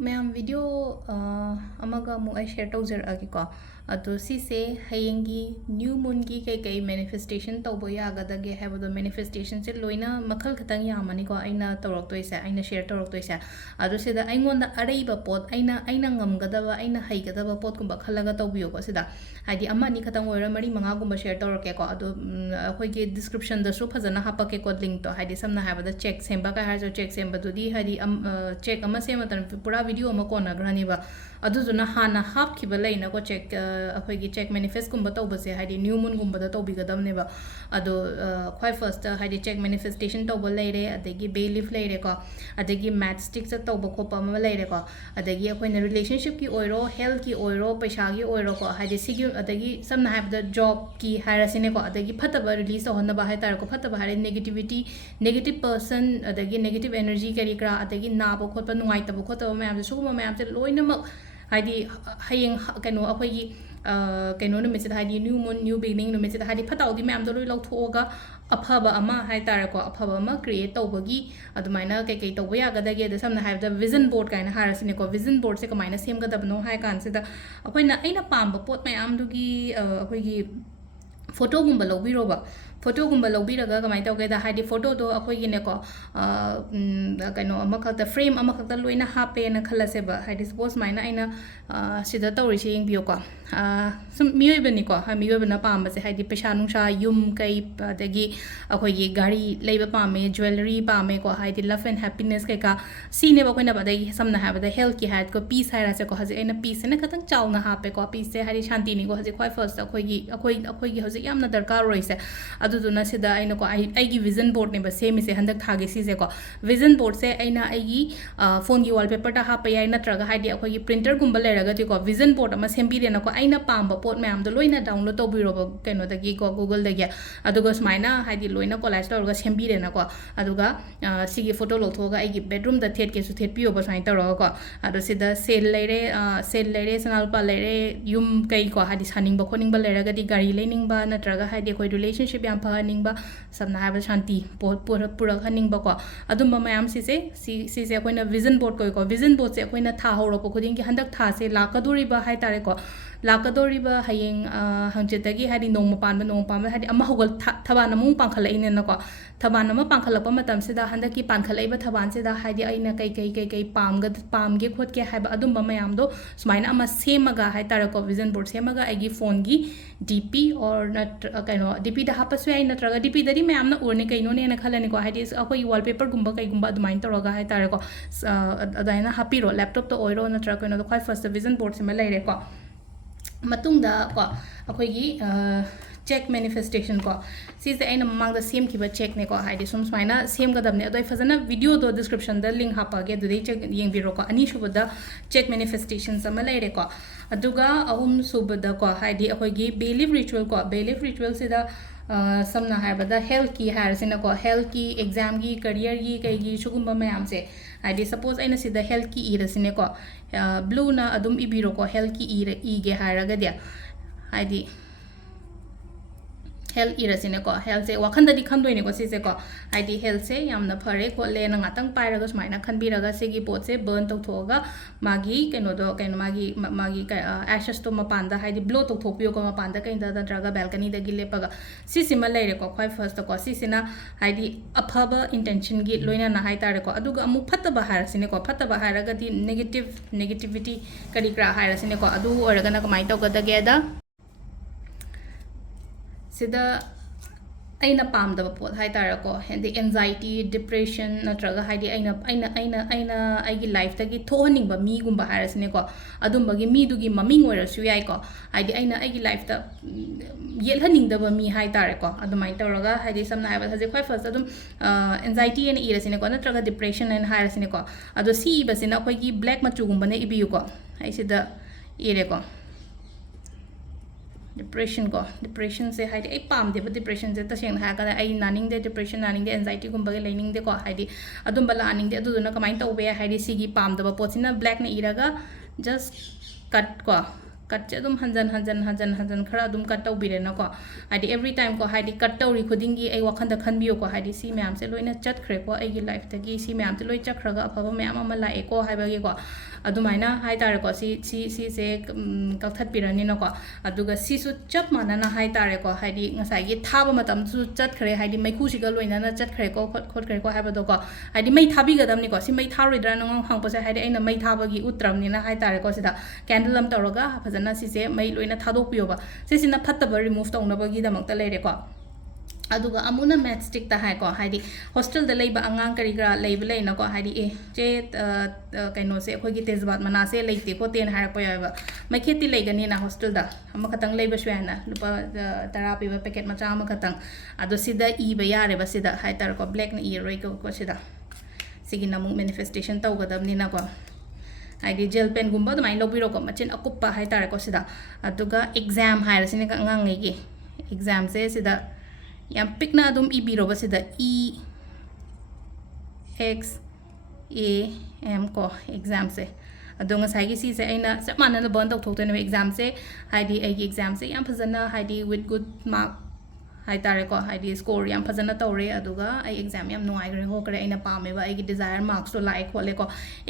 ma'am video share तौजरगेको से हयेंगी new moon की कई मैनिफेस्टेशन तब यागदगे है मैनिफेस्टेशन से लोइना मखल खतंग यामनिको अइना तौरक्तोइसे अइना शेयर तौरक्तोइसे अदुसिदा अइंगोंदा अरैबा पोत अइना ngамगदबा अइना हैगदबा पोत कुंबा खलगा तौबियोको सिदा हाइदि अमानी खतंग ओइरा मरी मंगा गुंबा शेयर तौरकेको अदु अखोइगे डिस्क्रिप्शन दसु फजना हापकेको लिंक तो हाइदि समना हाबदा चेक सेंबा का हाजो चेक सेंबदुदी हाइदि चेक अमा सेमतन पूरा वीडियो अमा कोनाग्रनिबा अदुजुना हाना हापखिबा लैनाको चेक अखोइगी चेक मैनिफेस्ट कुंबा तौबसे हाइदि न्यू मून गुंबदा तौबिगदबनेबा अदो ख्वाइ फर्स्ट हाइदि चेक मैनिफेस्टेशन तौबा लैरे अदगी बे लीफ लैरे को अदगी मैथ स्टिक च तौबा खोपा अमा लैरे को अदगी अखोइना रिलेशनशिप की ओइरो हेल्थ की ओइरो पैसा की ओइरो को हाइदि सिगी अदगी समना हाबदा जॉब की हारसिने को अदगी फतबा रिलीज तौहनबा हाइतार को फतबा हारे नेगेटिव पर्सन अदगी नेगेटिव एनर्जी करिकरा अदगी नाबो खोपा नुंगाइतबो खोतबो मैम सुगुम मैम से लोइनमक हाइदि हयेंग कनो अखोइगी कनो नुमित हाइदि न्यू मून न्यू बिगिनिंग नुमित हाइदि फताउदी मैम दो लोइ लौथोगा अफबा अमा हाइतारको अफबा अमा क्रिएट तौबगी अदुमाइना कई तौबा यागदगे द समना हाइबदा विजन बोर्ड काइना हारसिनेको विजन बोर्ड से कमाइना सेमगदबनो हाइ कानसिदा अखोइना अइना पाम्बा पोत मैम दुगी अखोइगी फोटो गुंबा लौबिरोबा फोटो गुंबा लौबिरगा कमाइ तौगेदा हाइदि फोटो दो अखोइगिनेको कनो अमखत फ्रेम अमखत लोइना हापेना खलसेबा हाइदि सपोज माइना अइना सिदा तौरिसे यंगबियोको सुम मियोइबनिको मियोइबना पामबसे हाइदि पैसा नुंसा युम कई अदगी अखोइगी गाड़ी लेबा पामे ज्वेलरी पामे को हाइदि लव एंड हैप्पीनेस कैका सीनेबा कोइना बदगी समना हाबदा हेल्थ की हाइद को पीस हाइरासे को हजे अइना पीस ने खतंग चावना हापे को पीस से हाइदि शांति नि को हजे ख्वाइ फर्स्ट अखोइगी हजे यामना दरकार रोइसे अदुदुना सिदा अइना को आइगी विजन बोर्ड ने सेमिसे हंदक थागे सिसे को विजन बोर्ड से अइना आइगी फोन की वॉलपेपर ता हापा याइ नत्रगा हाइदि अखोइगी प्रिंटर गुंबा लेरगति को विजन बोर्ड अमा सेमबिरेना को अइना पाम्बा पोत मैम दो लोइना डाउनलोड तौबिरोबा कइनोदगी को गूगल दगी अदुगा सुमाइना हाइदि लोइना कोलाइज तौरगा सेमबिरेना को अदुगा सिगी फोटो लौथोगा आइगी बेडरूम दा थेट केसु थेट पियोबा सुमाइ तौरगा को अदु सिदा सेल लेरे सनालपा लेरे युम कई को हाइदि सानिंगबा खोनिंगबा लेरगदि गाड़ी लेनिंगबा नत्रगा हाइदि कोइ रिलेशनशिप याम फहनिंगबा समना हाइबा शांति पुरक हनिंगबा को अदुम्बा मैम सिसे अखोइना विजन बोर्ड को विजन बोर्ड से अखोइना था हौरपा खुदिंग हंदक था से लाकदोरिबा हाइतारे को लाकदोरिबा हयेंग हंजितगी हाइदि नोंग पानबा हाइदि अमा होगल थबान अमु पांखलइनेना को थबान अमा पांखलपा मतम सिदा हंदकी पांखलइबा थबान सिदा हाइदि अइना कई पामगे खोटके हाइबा अदुम्बा मयाम दो सुमाइना अमा सेमगा हाइतारे को विजन बोर्ड सेमगा आइगी फोन की डीपी और नट कनो डीपी दा हापसु याइ नत्रगा डीपी दरी मैम ना उरने कइनोने ना खलने को हाइदि अखोइ वॉलपेपर गुंबा कइगुंबा अदुमाइन तौरगा हाइतारे को अदाइना हापिरो लैपटॉप तो ओइरो नत्रा कइनो ख्वाइ फर्स्ट विजन बोर्ड से लेरे को मतुंगदा को अखोइगी चेक मैनिफेस्टेशन को सिसे अइना ममांगदा सेमखिबा चेक ने को हाइदि सुम सुमाइना सेमगदबने अदोइ फजना वीडियो दो डिस्क्रिप्शन दा लिंक हापागे दुदे चेक येंबिरो को अनी सुबदा चेक मैनिफेस्टेशन सम लेरे को अदुगा अहुम सुबदा को हाइदि अखोइगी बेलिफ रिचुअल सिदा समना हाइबदा हेल्थ की हारसिना को हेल्थ की एग्जाम की करियर की कईगी सुगुंबा मैम से हाइदि सपोज अइना सिदा हेल्थ की इरसिने को ब्लू ना अदुम इबिरो को हेल्थ की इगे हारगदि हाइदि हेल्थ इरसिने को हेल्थ से वाखंददी खंदोइने को सिसे को हाइदि हेल्थ से यामना फरे खोले ना गातंग पाइरगा सुमाइना खनबिरगा सिगी पोत से बर्न तौथोगा मागी मागी एशेस तो मपानदा हाइदि ब्लो तौथोपियो को मपानदा कइंदा नत्रगा बाल्कनी दगी लेपगा सिसिमा लेरे को ख्वाइ फर्स्ट को सिसिना हाइदि अफबा इंटेंशन गी लोइना ना हाइतारे को अदुगा अमु फतबा हारसिने को फतबा हारगदि नेगेटिविटी करिक्रा हारसिने को अदु ओरगना कमाइ तौगदगेदा सिदा अइना पामदबा पोत हाइतारको हेदि एंजाइटी डिप्रेशन नत्रगा हाइदि अइना आइगी लाइफ तगी थोहनिंगबा मीगुंबा हारसिनेको अदुंबगी मीदुगी ममिंग ओइरसु याइको हाइदि अइना आइगी लाइफ ता येलहनिंगदबा मी हाइतारको अदुमाइ तौरगा हाइदि समना हाइबा हजे ख्वाइ फर्स्ट अदुम एंजाइटी एन इरसिनेको नत्रगा डिप्रेशन एन हारसिनेको अदो सी इबसिना अखोइगी ब्लैक मचुगुंबने इबियुको हाइसिदा इरेको डिप्रेशन से हाइदि आई पामदेबा डिप्रेशन से तसेंग हागदा आई नानिंगदे डिप्रेशन नानिंगदे एंजाइटी गुंबगे लेनिंगदे को हाइदि अदुंबा लानिंगदे अदुदुना कमाइन तौबे हाइदि सिगी पामदबा पोचिना ब्लैक ने इरागा जस्ट कट को cut adum hanjan khara adum cut tawbire na ko haidi every time ko haidi cut tawri khudingi ai wakhanda khanbiyo ko haidi si myam se loina chat khre ko ai gi life tagi si myam te loi chakhraga afaba myam ama lae ko haibagi ko adumaina hai tare ko si se kalthat pirani na ko aduga si su chap manana hai tare ko haidi ngasai gi thaba matam su chat khre haidi mai khu siga loina na chat khre ko khot khre ko haibado ko haidi mai thabi gadam ni ko si mai tharoidra nang hang pose haidi aina mai thabagi utram ni na hai tare ko sida candle lam tawraga fajana si se mai loina thadok piyo ba si sina phattaba remove tawna bagi damak ta leire ko aduga amuna matchstick ta hai ko haidi hostel da leiba angang kari gra leiba leina ko haidi e che kaino se khoi gi tezbat mana se leite ko ten har ko yaba mai kheti leigani na hostel da ama khatang leiba shwana lupa therapy ba packet macha ama khatang ado sida e ba yare ba sida hai tar ko black na e roi ko sida sigi namu manifestation taw gadam ni na ko haidi gel pen gumba da mai lobiro ko machin akuppa hai tar ko sida aduga exam hai rasine ka angang ngai gi exam se sida yam pikna adum ibiro ba sida e x a m ko exam se adunga sai gi si se aina samana na bon tok thok to ne exam se haidi ai exam se yam phazana haidi with good mark hai tare ko haidi score yam phazana tawre aduga ai exam yam nuai gre ho kare aina pame ba ai gi desire marks to like khole ko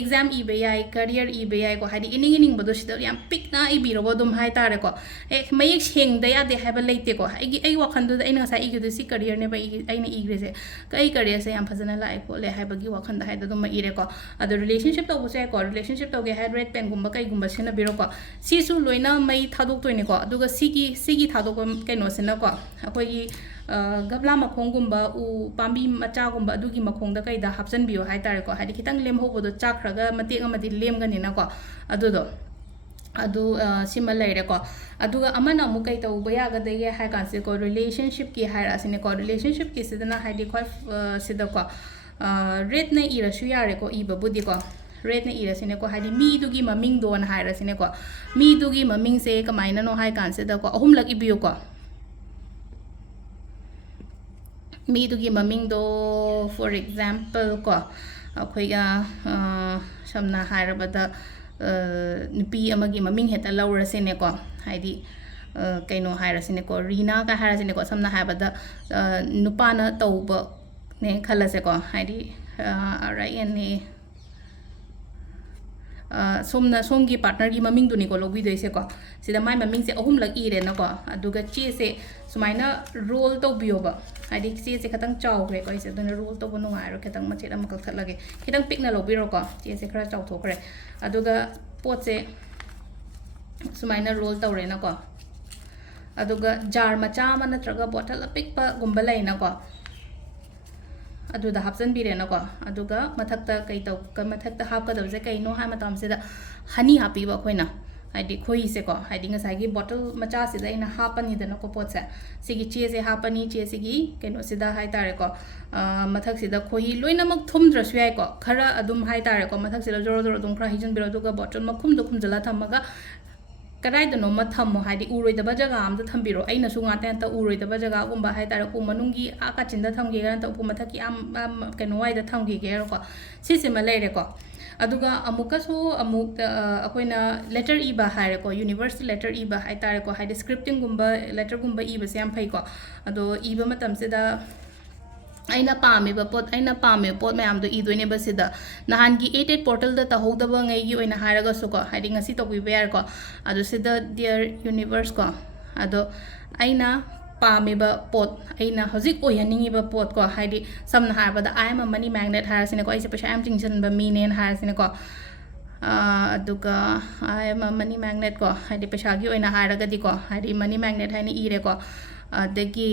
exam e be ai career e be ai ko haidi ining bodo sida yam pikna i biro bodum hai tare ko e mayek seng da ya de have leite ko ai wakhan du aina sa i gi si career ne ba aina i gre se kai career se yam phazana like ko le hai ba gi wakhan da hai da dum i re ko adu relationship to se ko relationship to ge head red pen gumba kai gumba sena biro ko si su loina mai thadok to ne ko aduga sigi thadok ko kaino sena ko akoi gabla makhongumba u pambi machagumba adugi makhongda kaida hapsan biyo hai tare ko hadi kitang lem hobodo chakhraga mate amadi lemgani na ko adudo adu sima leire ko aduga amana mu kai tau baya ga de hai kan se ko relationship ki hai asine ko relationship ki sidana hadi ko sida ko red na ira shu yare ko iba budi ko red na ira sine ko hadi mi dugi maming don hai ra sine ko mi dugi maming se kamaina no hai kan se da ko ahum lak ibiyo ko mi dugi maming do for example ko akhoi ga samna hairabada nupi amagi maming heta laura sine ko haidi kaino haira sine ko rina ka haira sine ko samna haibada nupa na tauba ne khala se ko haidi ne somgi partner gi maming duni ko lobi doise ko sida mai maming se ahum lag ire na ko aduga che se sumaina roll to bio ba hadi che se khatang chaw gre ko ise dona roll to bunu ngai ro khatang machet am kal khat lage kitang pick na lobi ro ko che se khara chaw tho kre aduga pot se sumaina roll to re na ko aduga jar macha ma natraga bottle apik pa gumba lai na ko aduda hapsan bire na ko aduga mathakta kai taw ka mathakta hap ka dawse kai no ha matam se da honey happy ba khoina haidi khoi se ko haidi nga sai gi bottle macha se da ina hapani da na ko pot sa sigi che se hapani che sigi kaino se da hai tare ko mathak se da khoi loina mak thum dra su ai ko khara adum hai tare ko mathak se da joro joro dum khra hijun biro duga bottle makhum do khum jala thamaga karai da no ma thammo haidi uroi da ba jaga am da thambiro aina su nga tan ta uroi da ba jaga gumba hai tare ko manungi aka chinda thamge ga ta pu mathaki am kaino wai da thamge ge ro ko si se ma leire ko aduga amuka so amuk akoina letter e ba haire ko university letter e ba hai tare ko haidi scripting gumba letter gumba e ba se am phai ko ado e ba matam se da aina pame ba pot aina pame pot mayam do idoine ba sida nahan gi 88 portal da ta hoda ba ngai gi oina haraga su ko haidi ngasi to bi ber ko ado sida dear universe ko ado aina pame ba pot aina hojik oyaningi ba pot ko haidi samna har ba da I am a money magnet har sine ko aise pasha am jingchen ba minen har sine ko aduga I am a money magnet ko haidi pasha gi oina haraga di ko haidi money magnet haini ire ko adagi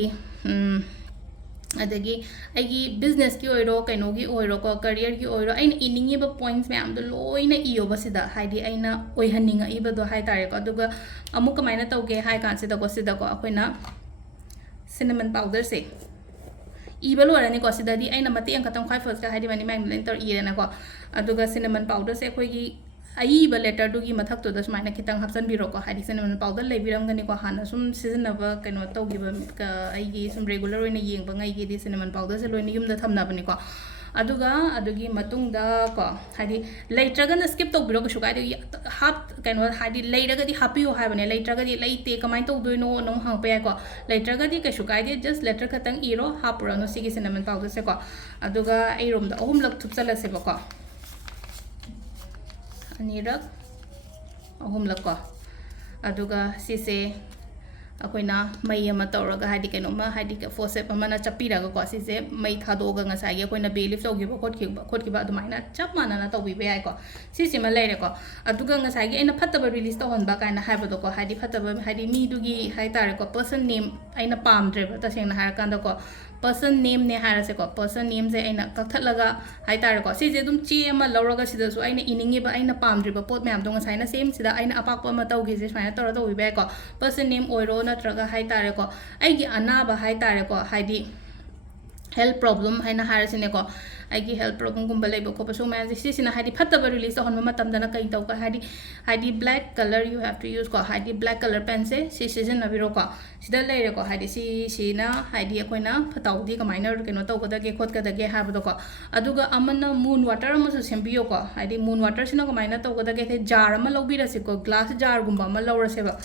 adagi aigi business ki oiro kaino gi oiro ko career ki oiro aina iningi ba points me am do loina iyo ba sida haidi aina oihaninga iba do hai tare ko aduga amu kamaina tawge hai kan sida ko akoina cinnamon powder se iba lo rani ko sida di aina mati ang katang 5 first ka haidi mani mang lenter ire na ko aduga cinnamon powder se khoi gi ai ba letter du gi mathak to das maina kitang hapsan biro ko haidi cinnamon powder le biram gani ko hana sum season na ba kaino taw gi ba ka ai gi sum regular oina yeng ba ngai gi di cinnamon powder se loina yum da thamna bani ko aduga adugi matungda ko hadi leitraga na skip tawbiro ko shukai de hap kaino hadi leiraga di happy ha bane leitraga di leite kamai tawdoino nong hang pe ko leitraga di ka shukai de just letter khatang iro hapura no sigi cinnamon powder se ko aduga ai rom da ahum lak thupchala se ba ko anirak ahum lak ko aduga sise अखोइना मई अमा तौरगा हादि कैनोमा हादि फोसेप अमाना चप्पीरगा को सिसे मई थादोगा ngसागे अखोइना bailiff तौगिबो खोटकिबा अदुमाइना चप मानना तौबिबे याइ को सिसिमा लेरे को अदुगा ngसागे एना फत्तबा release तौहनबा काइना हाइबदो को हादि फत्तबा हादि मीदुगी हाइतारे को person name आइना पामद्रेबा तसेंगना हार कांदा को पर्सन नेम ने हारसे को पर्सन नेम से आइना कथलगा हाइतारे को सिजे दुम ची अमा लौरगा सिदसु आइना इनिंगेबा आइना पामद्रेबा पोत मैम दो ngसाइना सेम सिदा आइना अपाकपा अमा तौगिसे स्माइना तौरा तौबिबे को पर्सन नेम ओइरो नत्रगा हाइतारे को आइगी अनाबा हाइतारे को हाइदि हेल्थ प्रॉब्लम है हारसिने को आइगी हेल्थ प्रॉब्लम गुम लेबो को पसु मैम सिसिना हाइदि फत्तबा रिलीज तो हनम मतमदना कई तौ का हाइदि black colour you have to use को हाइदि ब्लैक कलर पेन से सिजन नबिरो को सिदा लेरे को हाइदि सिना हाइदि अकोइना फताउदी कमाइना केनो तौगदगे खोटगदगे हाबदो को अदुगा अमना मून वाटर अमसु सेंबियो को हाइदि मून वाटर सिना कमाइना तौगदगे थे जार अमा लौबिरसे को ग्लास जार गुम अमा लौरसेबा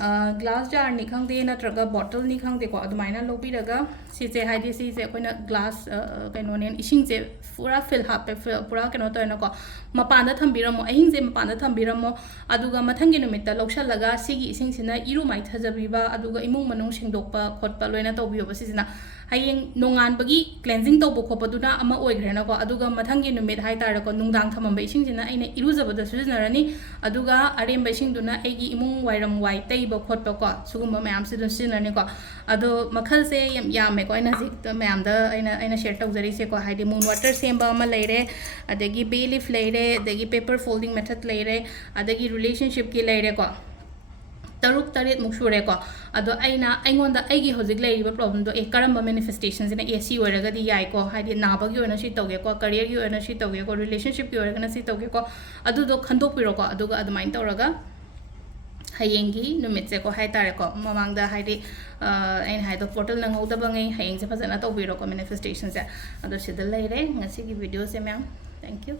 ग्लास जार नि खंगदे नत्रगा बॉटल नि खंगदे को अदुमाइना लोबिरगा सिसे हाइदि सिसे अखोइना ग्लास कैनोने इसिंग से पूरा फिल हापे पूरा कैनो तोयना को मपानदा थंबिरमो अहिंग से मपानदा थंबिरमो अदुगा मथंगी नुमित्ता लौशलगा सिगी इसिंग सिना इरु माइ थजबिबा अदुगा इमुंग मनुंग सिंगदोकपा खोटपा लोइना तौबियोबा सिसिना हायेंग नोंगानबगी क्लेंजिंग तौबो खोपदुना अमा ओइग्रेना को अदुगा मथंगी नुमित हाइतारे को नुंगदांग थमंबा इसिंग सिना आइना इरुजबदा सुजनरनी अदुगा अरेंबा इसिंग दुना एगी इमुंग वाइरम वाइ तैबा खोटपा को सुगुम मैम से सिनरनी को अदो मखल से यामे को आइना जिक मैम दा आइना शेयर तौजरी से को हाइदि मून वाटर सेंबा अमा लेरे अदगी बे लीफ लेरे अदगी पेपर फोल्डिंग मेथड लेरे अदगी रिलेशनशिप की लेरे को तरुक तरेत मुक सुरे को अदो आइना आइगोंदा आइगी होजिक लेरिबा प्रॉब्लम दो ए करम्बा मैनिफेस्टेशन सिना एसी ओरगदी याइ को हाइदि नाबगी ओना सि तौगे को करियर की ओना सि तौगे को रिलेशनशिप की ओरगना सि तौगे को अदु दो खंदोपिरो को अदुगा अदुमाइन तौरगा हयेंगी नुमितसे को हाइतारे को ममांगदा हाइदि आइन हाइदो पोर्टल नंगौदबंगै हयेंसे फजना तौबिरो को मैनिफेस्टेशन से अदो सिदा लेरे ngasi की वीडियो से मैम थैंक यू